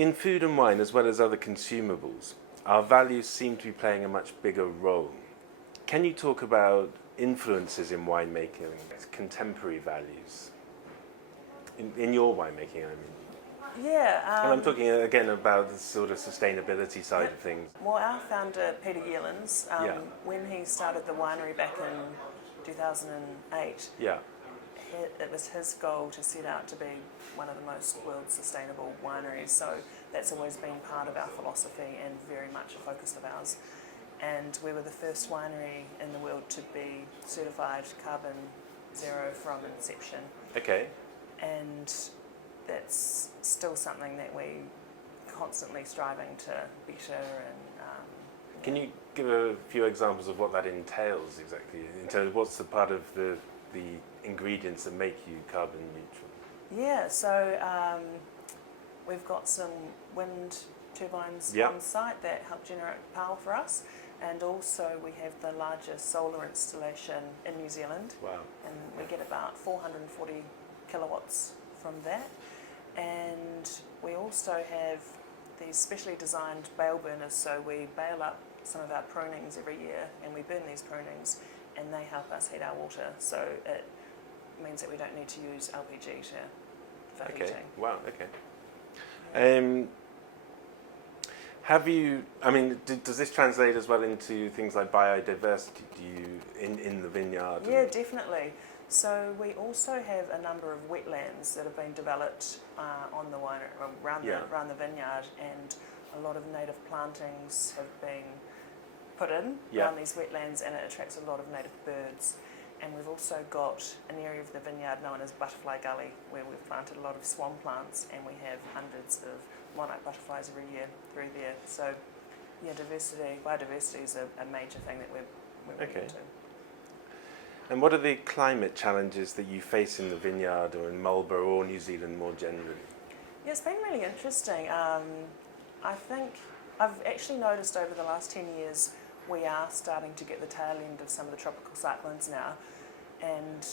In food and wine, as well as other consumables, our values seem to be playing a much bigger role. Can you talk about influences in winemaking, contemporary values? In your winemaking, I mean. Yeah. And I'm talking again about the sort of sustainability side of things. Well, our founder, Peter Yealands, when he started the winery back in 2008, Yeah. it was his goal to set out to be one of the most world sustainable wineries. So that's always been part of our philosophy and very much a focus of ours. And we were the first winery in the world to be certified carbon zero from inception. Okay. And that's still something that we constantly striving to better. And can you give a few examples of what that entails exactly? In terms of what's the part of the ingredients that make you carbon neutral? Yeah, so we've got some wind turbines on site that help generate power for us, and also we have the largest solar installation in New Zealand. Wow. And we get about 440 kilowatts from that. And we also have these specially designed bale burners, so we bale up some of our prunings every year and we burn these prunings and they help us heat our water, so it means that we don't need to use LPG for heating. Wow, okay. Have you, I mean, does this translate as well into things like biodiversity? Do you, in the vineyard? Yeah, definitely. So we also have a number of wetlands that have been developed on the winery, around the vineyard, and a lot of native plantings have been put in around these wetlands, and it attracts a lot of native birds. And we've also got an area of the vineyard known as Butterfly Gully, where we've planted a lot of swan plants, and we have hundreds of monarch butterflies every year through there. So, yeah, biodiversity is a major thing that we're looking into. And what are the climate challenges that you face in the vineyard or in Marlborough or New Zealand more generally? Yeah, it's been really interesting. I think I've actually noticed over the last 10 years we are starting to get the tail end of some of the tropical cyclones now. And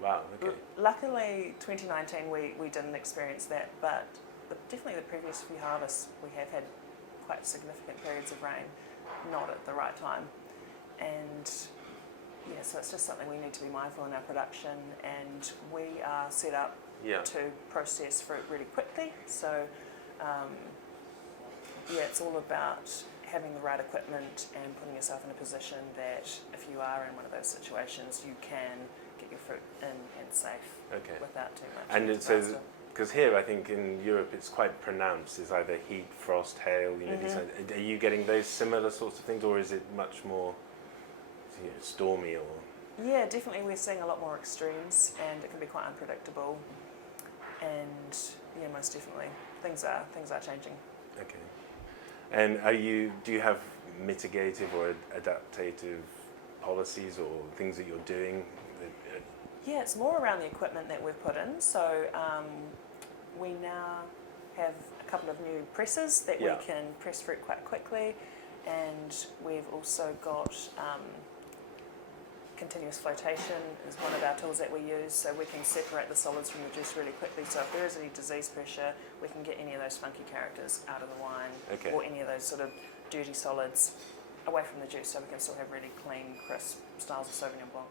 wow, okay. Luckily 2019 we didn't experience that, but definitely the previous few harvests we have had quite significant periods of rain, not at the right time. And yeah, so it's just something we need to be mindful in our production, and we are set up to process fruit really quickly. So it's all about having the right equipment and putting yourself in a position that if you are in one of those situations, you can get your fruit in and safe without too much. And it says, because here I think in Europe it's quite pronounced, it's either heat, frost, hail, are you getting those similar sorts of things, or is it much more stormy? Or yeah, definitely we're seeing a lot more extremes, and it can be quite unpredictable, and yeah, most definitely things are changing. Okay. And do you have mitigative or adaptative policies or things that you're doing? Yeah, it's more around the equipment that we've put in. So we now have a couple of new presses that we can press fruit quite quickly, and we've also got continuous flotation is one of our tools that we use, so we can separate the solids from the juice really quickly. So if there is any disease pressure, we can get any of those funky characters out of the wine, or any of those sort of dirty solids away from the juice, so we can still have really clean, crisp styles of Sauvignon Blanc.